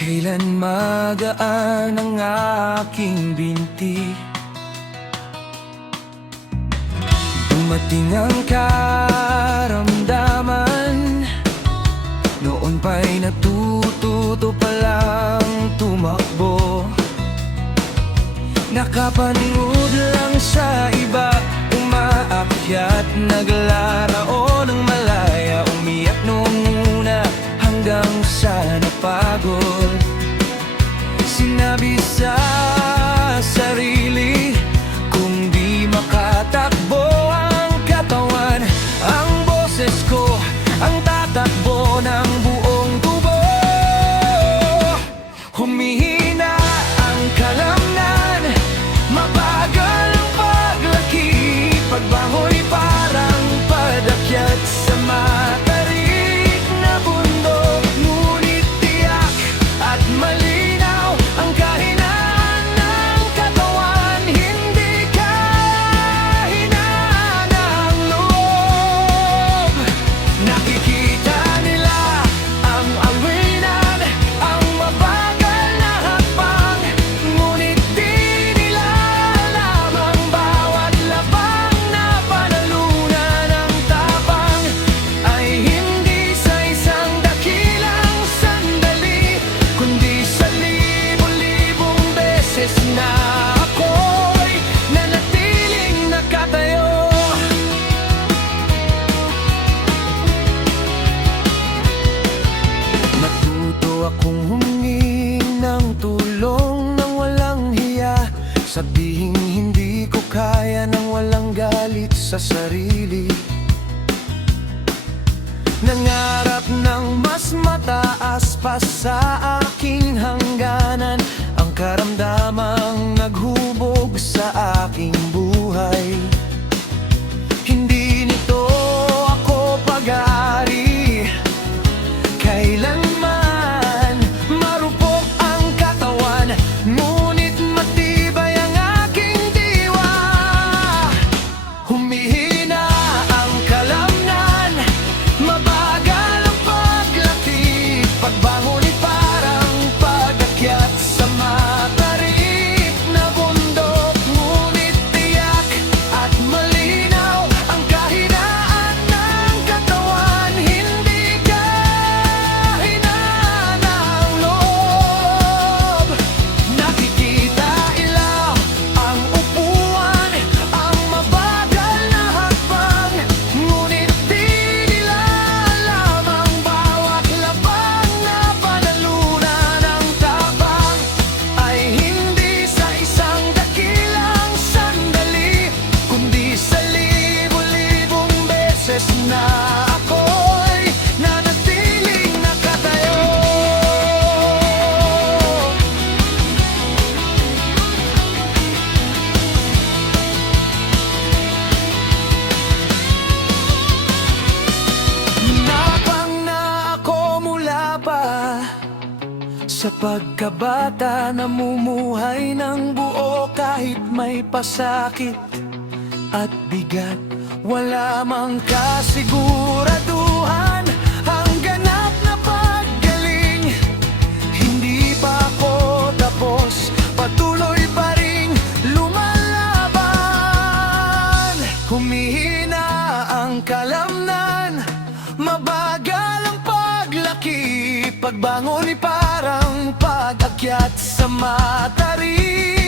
Kailan magaan ang aking binti? Dumating ang karamdaman, noon pa'y natututo palang tumakbo. Nakapanood lang sa iba, umaakyat, naglarao ng malaya. Umiyak noong una hanggang sa napagod. Sinabi sa sarili, kung di makatakbo ang katawan, ang boses ko ang tatakbo ng buong tubo. Humihina ang kalamnan, mabagal ang paglaki, pagbangoy parang padakyat sa matarik na bundok. Ngunit tiyak at malinaw ang kahinaan ng katawan, hindi kahinaan ng loob. Nakikita nila ang awinan, ang mabagal na hakbang, ngunit di nila alam ang bawat labang na panalunan. Ang tapang ay hindi sa isang dakilang sandali, kundi sa libo-libong beses na ako'y nanatiling nakatayo. Natuto akong humingi ng tulong nang walang hiya, sabihing hindi ko kaya nang walang galit sa sarili. Nangarap ng mas mataas pa sa aking hangganan, ang karamdamang naghubog sa aking buhay. Hindi nito ako pag-aari, kailanman marupok ang katawan, ngunit matibay ang aking diwa. Humihina ang kalamnan, mabagal ang paglaki, pagbangon ay parang pagakyat sa matarik na bundok. Ngunit tiyak at malinaw ang kahinaan ng katawan, hindi kahinaan ng loob. Nakikita ilaw ang upuan, ang mabagal na hakbang, ngunit di nila alam ang bawat labang na panalunan. Ang tapang ay hindi sa isang dakilang sandali, kundi sa libo-libong beses na ako'y nanatiling nakatayo. Napang na ako mula pa sa pagkabata, namumuhay ng buo kahit may pasakit at bigat. Wala mang kasiguraduhan ang ganap na paggaling. Hindi pa ako tapos, patuloy pa ring lumalaban. Humihina ang kalamnan, mabagal ang paglaki, pagbangon ay parang pag-akyat sa matarik